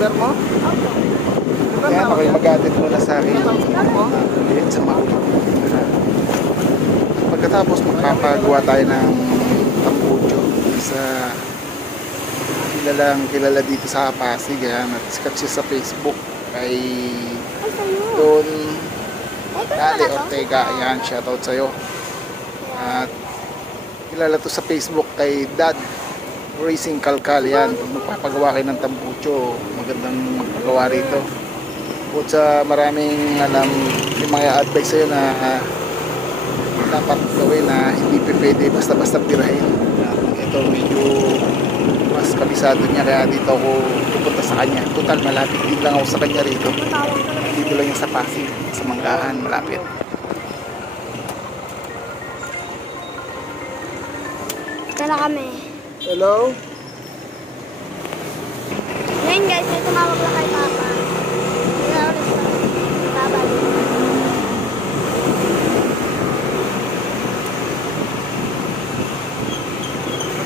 order mo? Kaya ako yung mag-atid muna sa akin. Sa mga pagkatapos magpapagawa tayo ng tambucho sa kilala dito sa Pasig. Nag-sikat siya sa Facebook kay Don Dale Ortega. Ayan, shoutout sa'yo. At kilala to sa Facebook kay Dad Racing Kalkal. Yan, magpapagawa kayo ng tambucho, magandang magpagawa rito. Bukod sa maraming alam, yung mga advice sa'yo na dapat gawin na hindi pwede basta-basta tirahin. Ito medyo mas kabisado niya, kaya dito ako pupunta sa kanya. Total malapit din lang ako sa kanya rito. Dito lang yung sa Pasig, sa Manggahan, malapit. Kala kami. Hello? Ngayon guys, may tumawag lang kay Papa.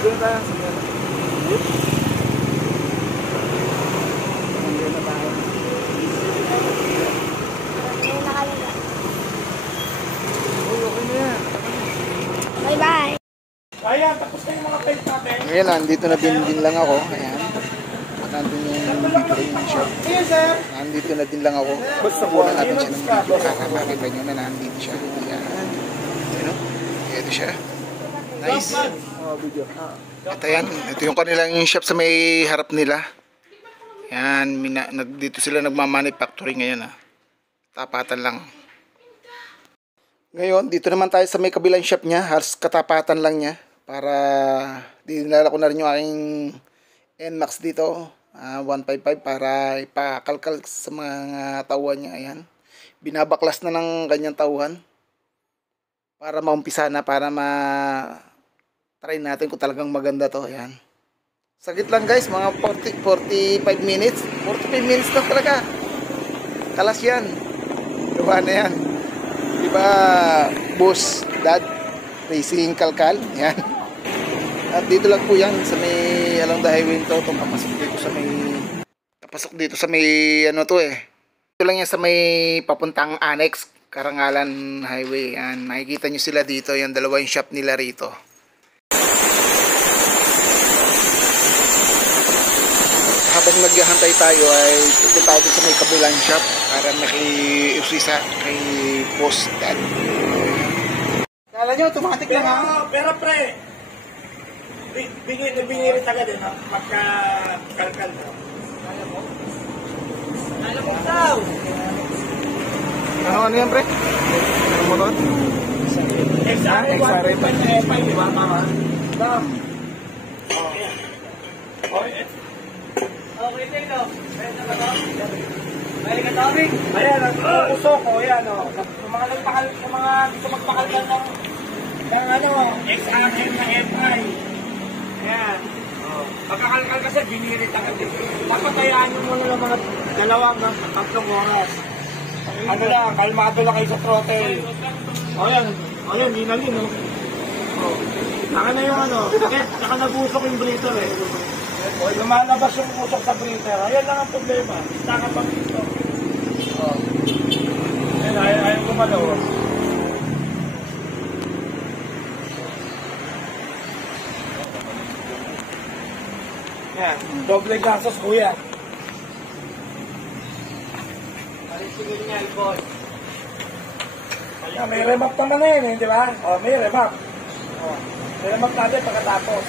Doon tayo sa gano'n. Doon na tayo. Ngayon nakalaga. Okay na yan. Bye-bye. Ayan, tapos na yung mga page natin. Ngayon, nandito na din lang ako. Ayan. Nandun yung video shop. Nandito na din lang ako. Kukunan natin siya ng video para makita nyo na nandito siya. Ayan. Ito siya. Nice. At ayan, ito yung kanilang shop sa may harap nila. Ayan, dito sila nagmamanufacturing ngayon. Tapatan lang. Ngayon, dito naman tayo sa may kabilang shop niya. Halos katapatan lang niya. Para dinala ko na rin yung aking NMAX dito. 155 para ipakalkal sa mga tauhan niya. Ayan. Binabaklas na ng kanyang tauhan. Para maumpisa na, para try natin kung talagang maganda to. Ayan. Saglit lang guys, mga 45 minutes. 45 minutes na talaga. Kalas yan. Diba na yan? Diba, boss, dad, racing kalkal. Ayan. At dito lang po yan sa may along the highway to. Papasok dito sa may ano to eh. Dito lang yan sa may papuntang Annex, Karangalan Highway. Yan, makikita nyo sila dito. Yan, dalawa yung shop nila rito. Habang naghahantay tayo ay pupunta tayo sa may kabilang shop para makiusisa kay boss dad. Kala nyo, automatic lang ha? Pero pre, binirit agad eh, pagka-kalkal. Ano mo daw? Ano yan pre? Ano mo doon? XRA 1.5, di ba mama? Dam. Okay, Tito. Pwede na ba ito? Pwede ka tawag? Ayan, ang uso ko, yan o. Yung mga gusto magpakalkan ng ano, XRM na FI. Ayan. Pagkakalkal kasi, binirit agad eh. Dapat hayaan nyo muna ng mga 2 3 oras. Ano lang, kalmado lang kayo sa throttle. Ayan, linalin o. Saka na yung ano, saka nag-usok yung breather eh. Lumalabas yung usok sa breather. Ayan lang ang problema. Saka pang ito. Ayan, ayaw gumalaw. Yan, doble gasos kuya. Alisigil niya, boy. May remap naman na yun, di ba? May remap. May remap natin pagkatapos.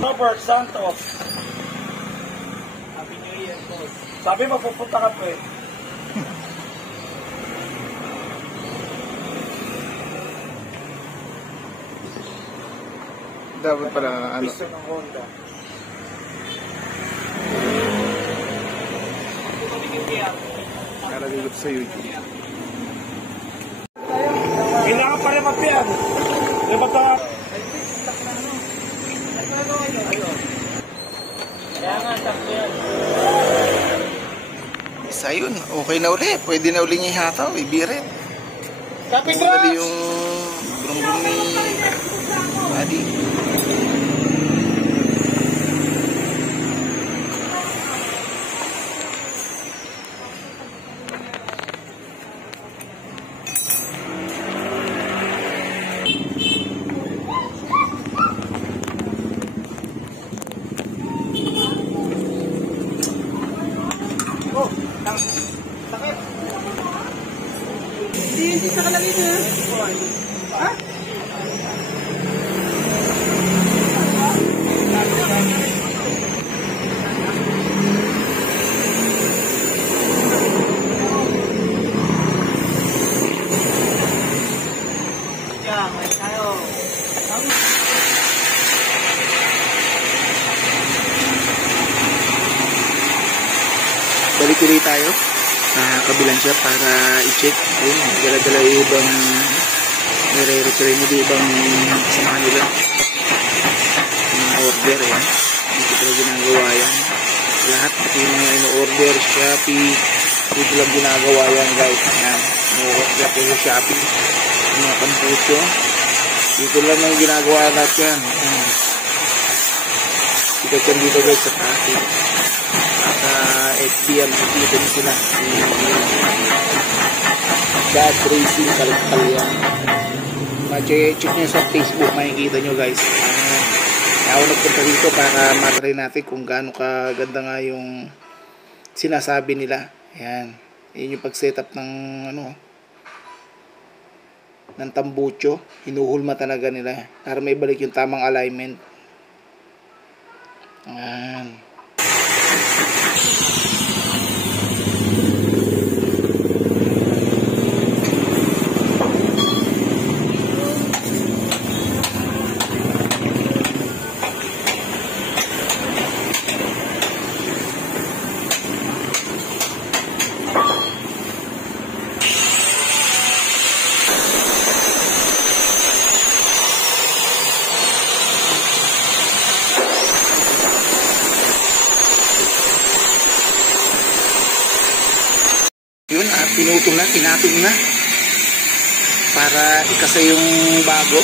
Robert Santos. Happy New Year, boss. Sabi mo, pupunta ka po eh. Dapat pala ano? Piso ng Honda. Nakalilip sa YouTube. Kailangan pa rin magpiyan. Diba ito? Isa ayun, okay na uli. Pwede na uli niya ihataw, ibirit. Kapit Dali yung brum-brum ni Buddy. Sakit. Hindi sa kalagay na. Ha? Balik ulit tayo sa kabilang shop para i-check. Ayun, dala-dala yung ibang nire-return nila ibang kasama nila. Mga order, yan. Dito pala ginagawa yan. Lahat, pati yung mga ino-order, Shopee, dito lang ginagawa yan, guys. Yan, ino-order po sa Shopee. Yung mga kampucho. Dito lang ang ginagawa lahat yan. Yan. Dito yan dito, guys, sa Pasig. Sa FBM, dito na sila. Dad Racing Kalkal yan. Ma-check nyo sa Facebook, makikita nyo, guys. Ako nagpunta dito para matry natin kung gaano kaganda nga yung sinasabi nila. Ayan. Yun yung pag-setup ng ng tambucho. Hinuhulma talaga nila para may balik yung tamang alignment. Ayan. Yun, pinutol na, pinatong na para ikasa yung bago.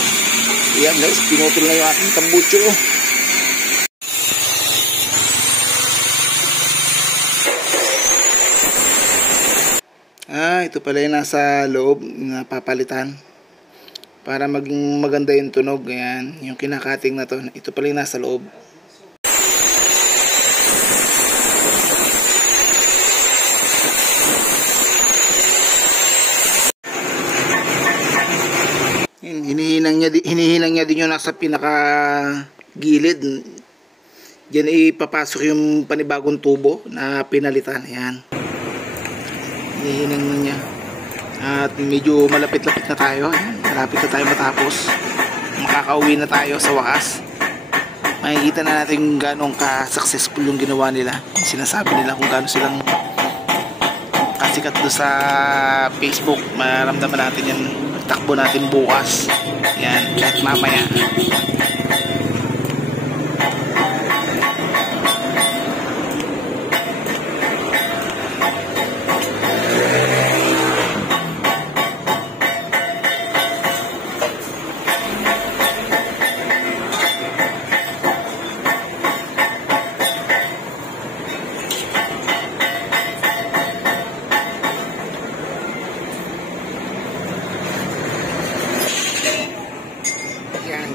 Yan, guys, pinutol na yung ating tambucho. Ito pala yung nasa loob na papalitan para maging maganda yung tunog. Ayan, yung kinakating na to, ito pala yung nasa loob. Hinihinang niya din yung nasa pinaka gilid. Diyan ipapasok yung panibagong tubo na pinalitan. Ayan. Hinihinang niya. At medyo malapit-lapit na tayo. Ayan. Malapit na tayo matapos. Makakauwi na tayo sa wakas. Makikita na natin kung gano'ng ka-successful yung ginawa nila. Sinasabi nila kung gano'n silang kasikat doon sa Facebook. Maramdaman natin yan. Takbo natin bukas. Yan, kahit mamaya.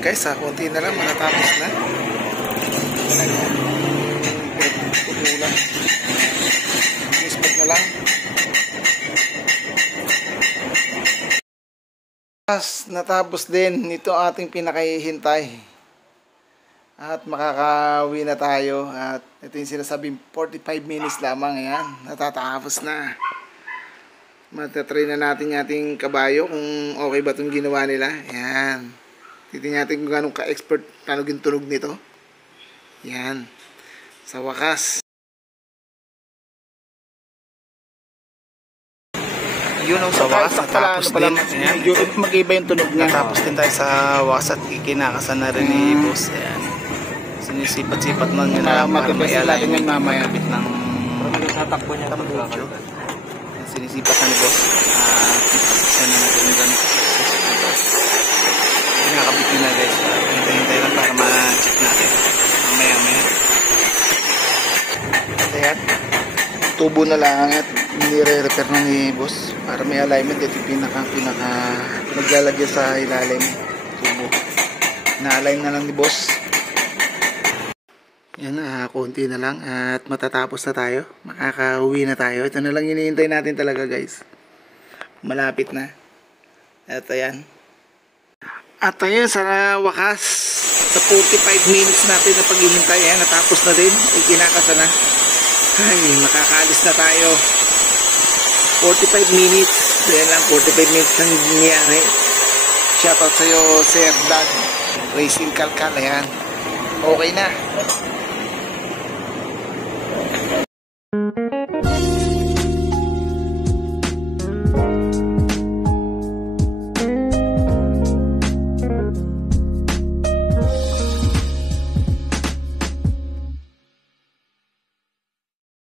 Guys, konti na lang matatapos na. Putulan. Ispat na lang. Natapos din ito ating pinakahihintay. At makakauwi na tayo. At ito yung sinasabing 45 minutes lamang. Ayan, natatapos na. Matatry na natin yung ating kabayo kung okay ba itong ginawa nila. Ayan. Titingnan natin kung gano'ng ka-expert paano gintunog nito. Yan. Sa wakas. Yun o, sa wakas. Natapos din. Medyo mag-iba yung tunog niya. Natapos din tayo sa wakas at kinakasan na rin ni boss. Ayan. Sinisipat-sipat na nyo na para may align. Kapit ng tambucho. sinisipat na ni boss. Isa na natin yung ganito. Pinakabit nyo na guys. Hintay lang para ma-check natin. Mamaya. Ayan. Tubo na lang at nire-repair na ni boss para may alignment. Ito yung pinaka pinaglalagyan sa ilalim. Tubo. Na-align na lang ni boss. Yan, konti na lang at matatapos na tayo. Makakauwi na tayo. Ito na lang hinihintay natin talaga guys. Malapit na. At ayan. At ayun, sa wakas, sa 45 minutes natin na paghihintay, ayan, natapos na din. Ikinakasa na. Ay, makakaalis na tayo. 45 minutes. Ayan lang, 45 minutes lang nangyayari. Shoutout sa'yo, Sir Dad. Racing Kalkal, ayan. Okay na.